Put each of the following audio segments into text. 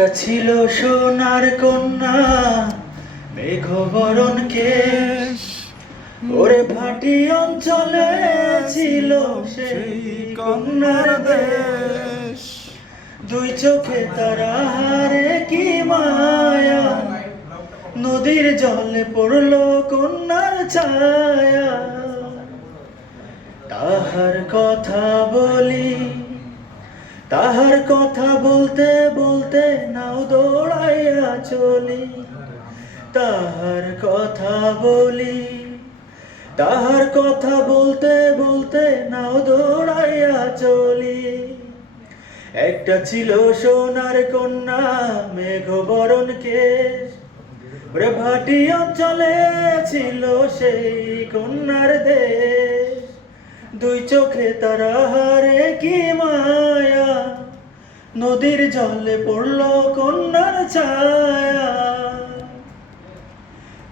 ছিল সোনার কন্যা মেঘবরণ কেশ ওরে ভাটি অঞ্চলে ছিল সেই কন্যার দেশ। দুই চোখে তারা হারে কি মায়া। নদীর জলে পড়ল কন্যার ছায়া। তাহার কথা বলি তাহার কথা বলতে বলতে নাও দৌড়াইয়া চলি। তাহার কথা বলি, তাহার কথা বলতে বলতে নাও দৌড়াইয়া চলি। একটা ছিল সোনার কন্যা মেঘ বরণ কেশ। ওরে ভাটি অঞ্চলে ছিল সেই কন্যার দেশ। দুই চোখে তারা হারে কি মায়া নদীর জলে পড়ল কন্যার ছায়া।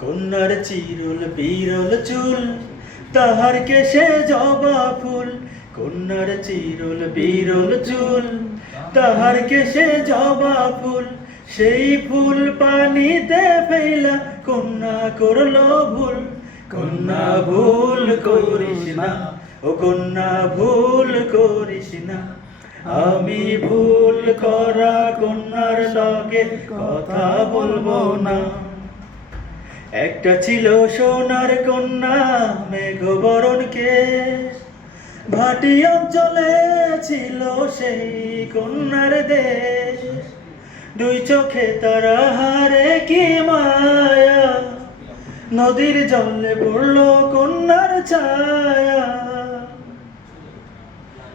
কন্যার চিরুল, বিরল চুল, তাহার কেশে জবা ফুল। কন্যার চিরুল, বিরল চুল, তাহার কেশে জবা ফুল। সেই ফুল পানিতে ফেলা কন্যা করল ভুল। কন্যা ভুল করিস না, ও কন্যা ভুল করিস না। আমি ভুল করা কন্যার সঙ্গে কথা বলব না। একটা ছিল সোনার কন্যা, মেঘবরণ কেশ। ভাটি অঞ্চলে ছিল সেই কন্যার দেশ। দুই চোখে তারা হারে কি মায়া। নদীর জলে পড়ল কন্যার ছায়া।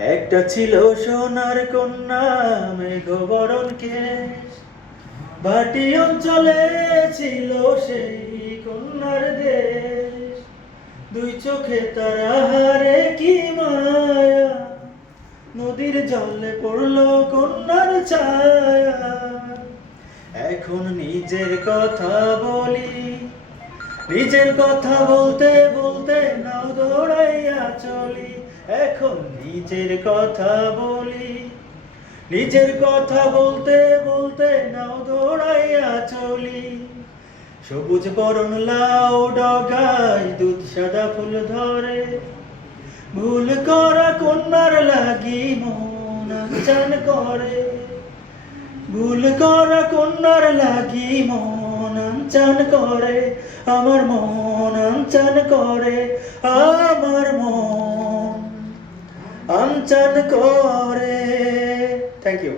একটা ছিল সোনার কন্যা মেঘবরণ কেশ। ভাটি অঞ্চলে ছিল সেই কন্যার দেশ। দুই চোখে তারা হারে কি মায়া। নদীর জলে পড়ল কন্যার ছায়া। এখন নিজের কথা বলি। নিজের কথা বলতে বলতে নাও দৌড়াইয়া চলি। এখন নিজের কথা বলি। নিজের কথা বলতে বলতে নাও দৌড়াইয়া চলি। সবুজ বরণ লাউ ডগায়, দুধ সাদা ফুল ধরে। ভুল করা কন্যার লাগি মন চান করে। ভুল করা কন্যার লাগি মন চান করে। আমার মন চান করে, আমার মন আনচান করে। Thank you